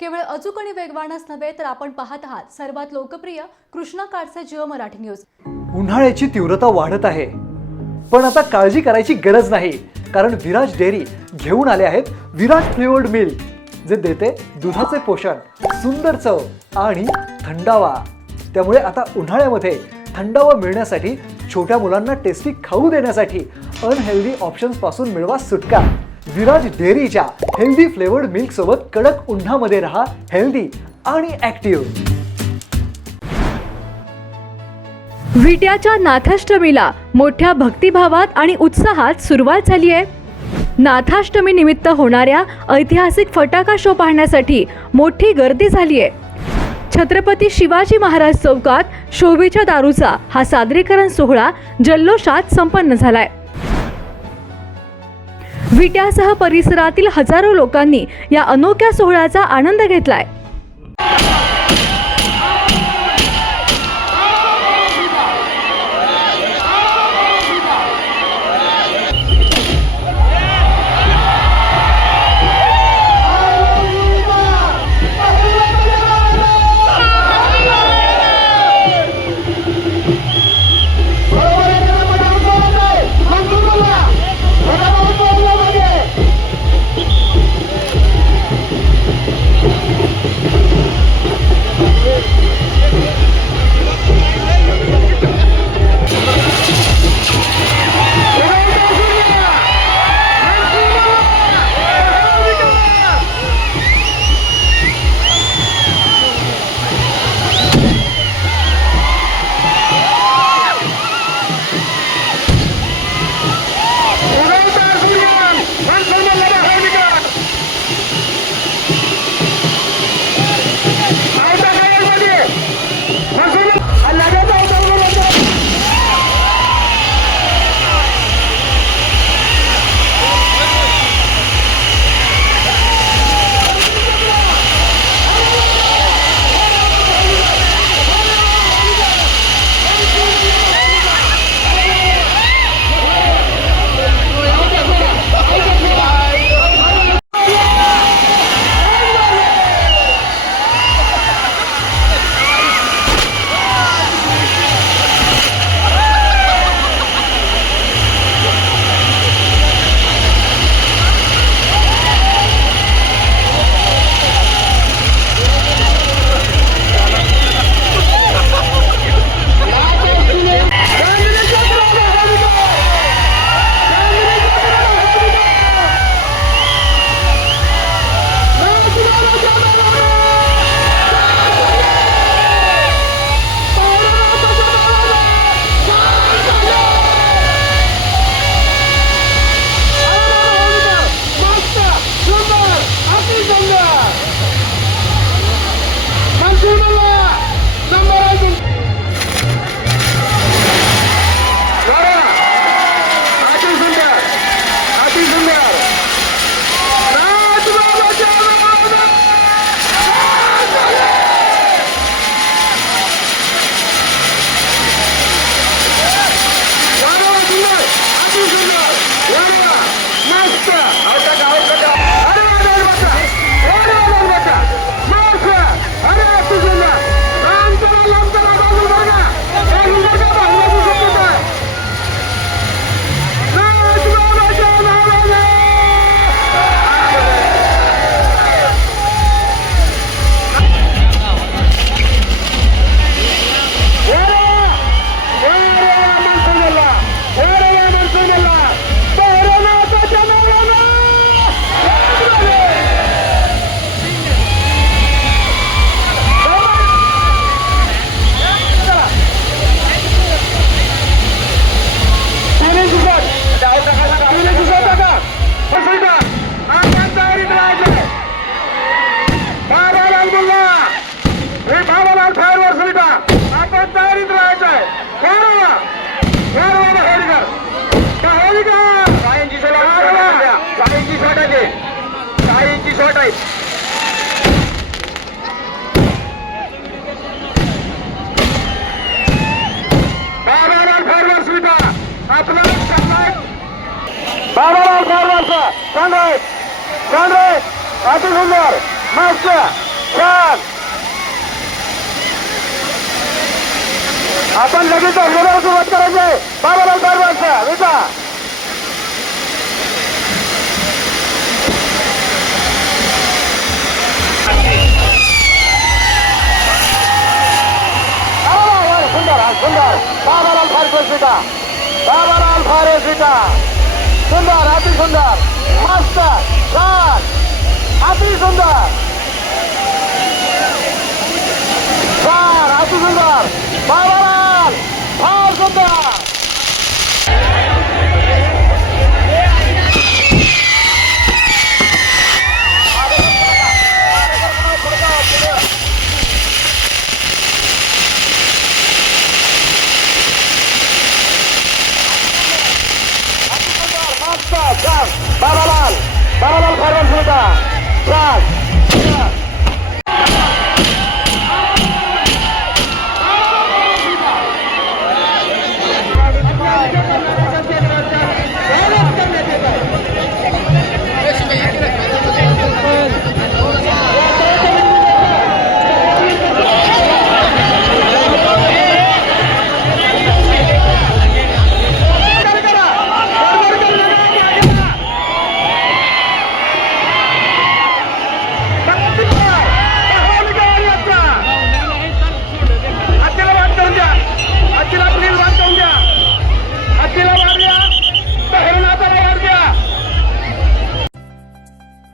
केवळ अचूक आणि वेगवानच नव्हे तर आपण पाहत आहात सर्वात लोकप्रिय कृष्णा काडचे जिओ मराठी न्यूज. उन्हाळ्याची तीव्रता वाढत आहे. पण आता काळजी करायची गरज नाही कारण विराज डेअरी घेऊन आले आहेत विराज फ्लेवर्ड मिल्क जे देते दुधाचे पोषण सुंदर चव आणि थंडावा. त्यामुळे आता उन्हाळ्यामध्ये थंडावा मिळण्यासाठी छोट्या मुलांना टेस्टी खाऊ देण्यासाठी अनहेल्दी ऑप्शन्सपासून मिळवा सुटका. विराज डेअरीच्या हेल्दी फ्लेवर्ड मिल्क सोबत कडक उन्हामध्ये राहा हेल्दी आणि ऍक्टिव्ह विट्याच्या नाथाष्टमीला मोठ्या भक्तिभावात आणि उत्साहात सुरुवात झाली आहे. नाथाष्टमी निमित्त होणाऱ्या ऐतिहासिक फटाका शो पाहण्यासाठी मोठी गर्दी झाली आहे. छत्रपती शिवाजी महाराज चौकात शोभेच्या दारूचा हा सादरीकरण सोहळा जल्लोषात संपन्न झालाय. विट्यासह परिसरातील हजारो लोकांनी या अनोख्या सोहळ्याचा आनंद घेतलाय. शॉट आहेत. बाबालाल फारवरचा काँग्रेस काँग्रेस अति सुंदर. मस्त. छान. आपण लगेच सुरुवात करायचे बाबालाल फारवरचा विचार बाबाराव फारकस विटा बाबाराव फारस विटा सुंदर अति छान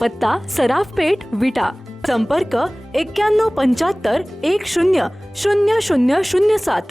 पत्ता सराफ पेठ विटा. संपर्क एक्क्याण्णव पंच्याहत्तर एक शून्य शून्य शून्य शून्य सात.